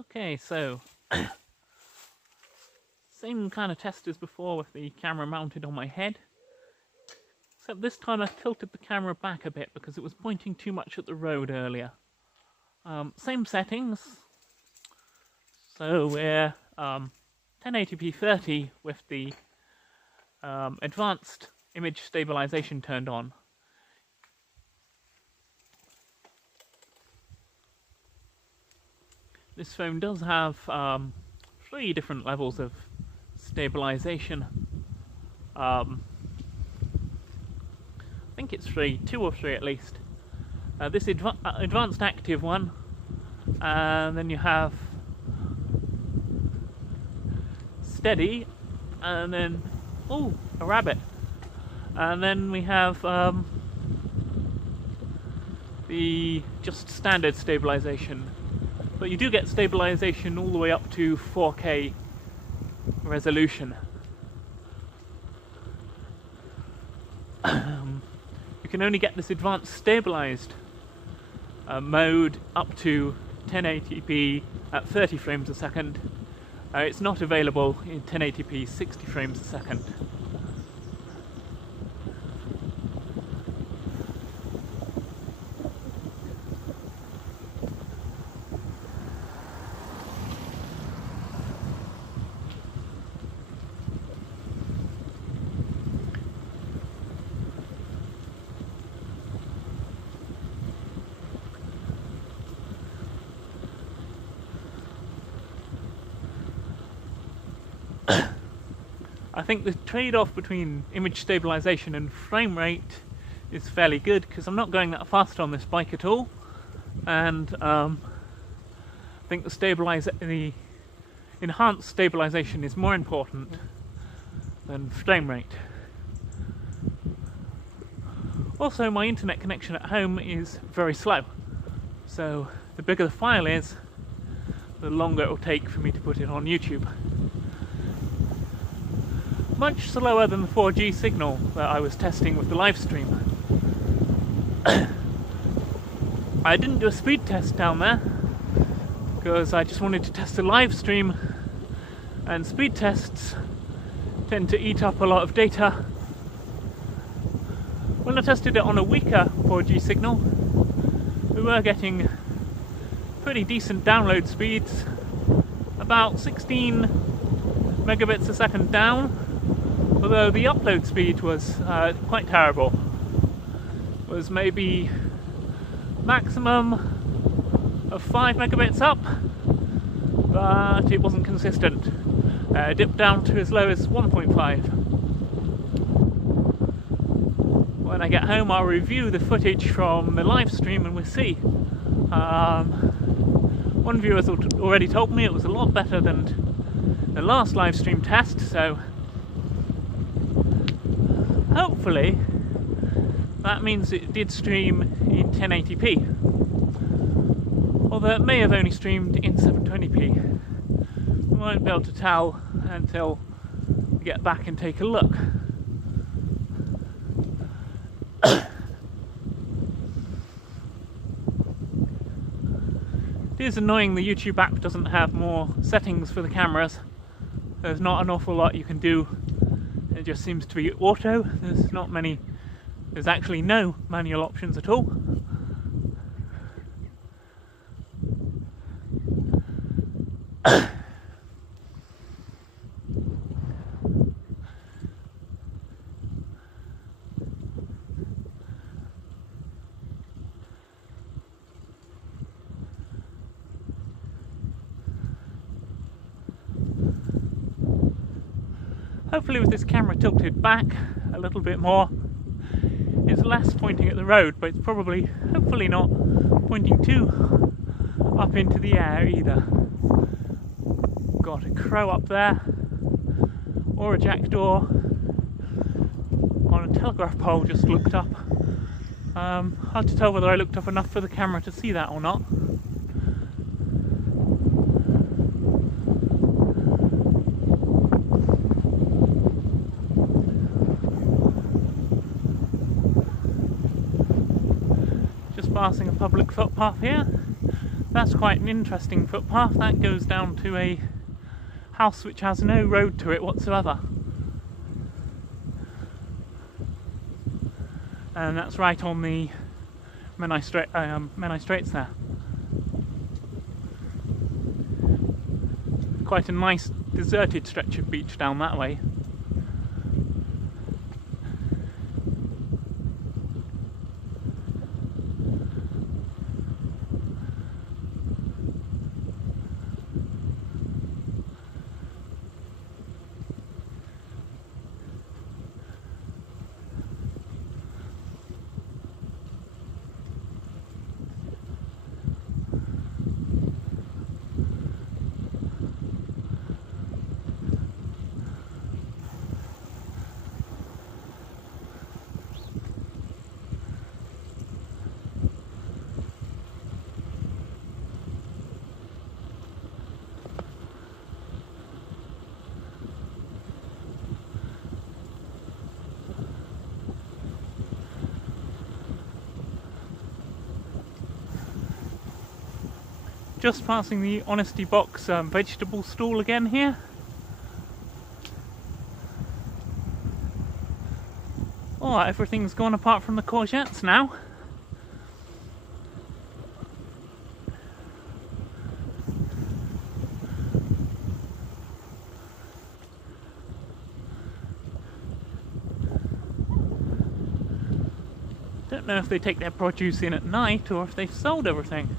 Okay, so same kind of test as before with the camera mounted on my head, except this time I tilted the camera back a bit because it was pointing too much at the road earlier. Same settings, so we're 1080p 30 with the advanced image stabilization turned on. This phone does have 3 different levels of stabilization. I think it's 3, 2 or 3 at least. This advanced active one, and then you have steady, and then a rabbit, and then we have the just standard stabilization. But you do get stabilization all the way up to 4K resolution. You can only get this advanced stabilized mode up to 1080p at 30 frames a second. It's not available in 1080p 60 frames a second. I think the trade-off between image stabilization and frame rate is fairly good because I'm not going that fast on this bike at all, and I think the enhanced stabilization is more important than frame rate. Also, my internet connection at home is very slow, so the bigger the file is, the longer it will take for me to put it on YouTube. Much slower than the 4G signal that I was testing with the live stream. I didn't do a speed test down there because I just wanted to test the live stream, and speed tests tend to eat up a lot of data. When I tested it on a weaker 4G signal, we were getting pretty decent download speeds, about 16 megabits a second down, although the upload speed was quite terrible. It was maybe maximum of 5 megabits up, but it wasn't consistent. It dipped down to as low as 1.5. When I get home, I'll review the footage from the live stream and we'll see. One viewer has already told me it was a lot better than the last live stream test, so hopefully that means it did stream in 1080p, although it may have only streamed in 720p. We won't be able to tell until we get back and take a look. It is annoying the YouTube app doesn't have more settings for the cameras. There's not an awful lot you can do. It just seems to be auto. There's actually no manual options at all. Hopefully with this camera tilted back a little bit more, it's less pointing at the road, but it's probably, hopefully not, pointing too up into the air either. Got a crow up there, or a jackdaw on a telegraph pole just looked up. Hard to tell whether I looked up enough for the camera to see that or not. Passing a public footpath here. That's quite an interesting footpath. That goes down to a house which has no road to it whatsoever. And that's right on the Menai Straits there. Quite a nice deserted stretch of beach down that way. Just passing the Honesty Box vegetable stall again here. Oh, everything's gone apart from the courgettes now. Don't know if they take their produce in at night or if they've sold everything.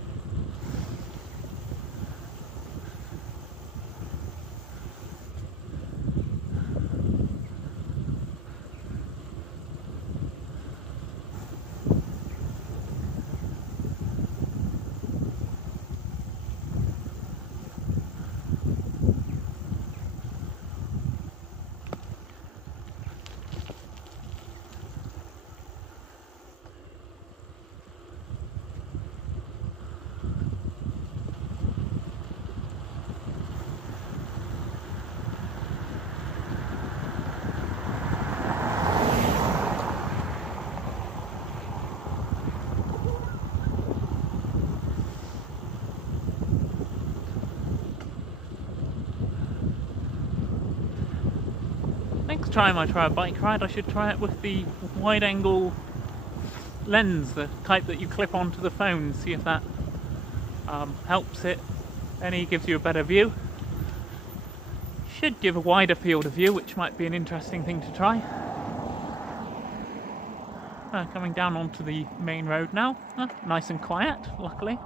Next time I try a bike ride, I should try it with the wide angle lens, the type that you clip onto the phone, see if that helps it any, gives you a better view. Should give a wider field of view, which might be an interesting thing to try. Coming down onto the main road now, nice and quiet, luckily.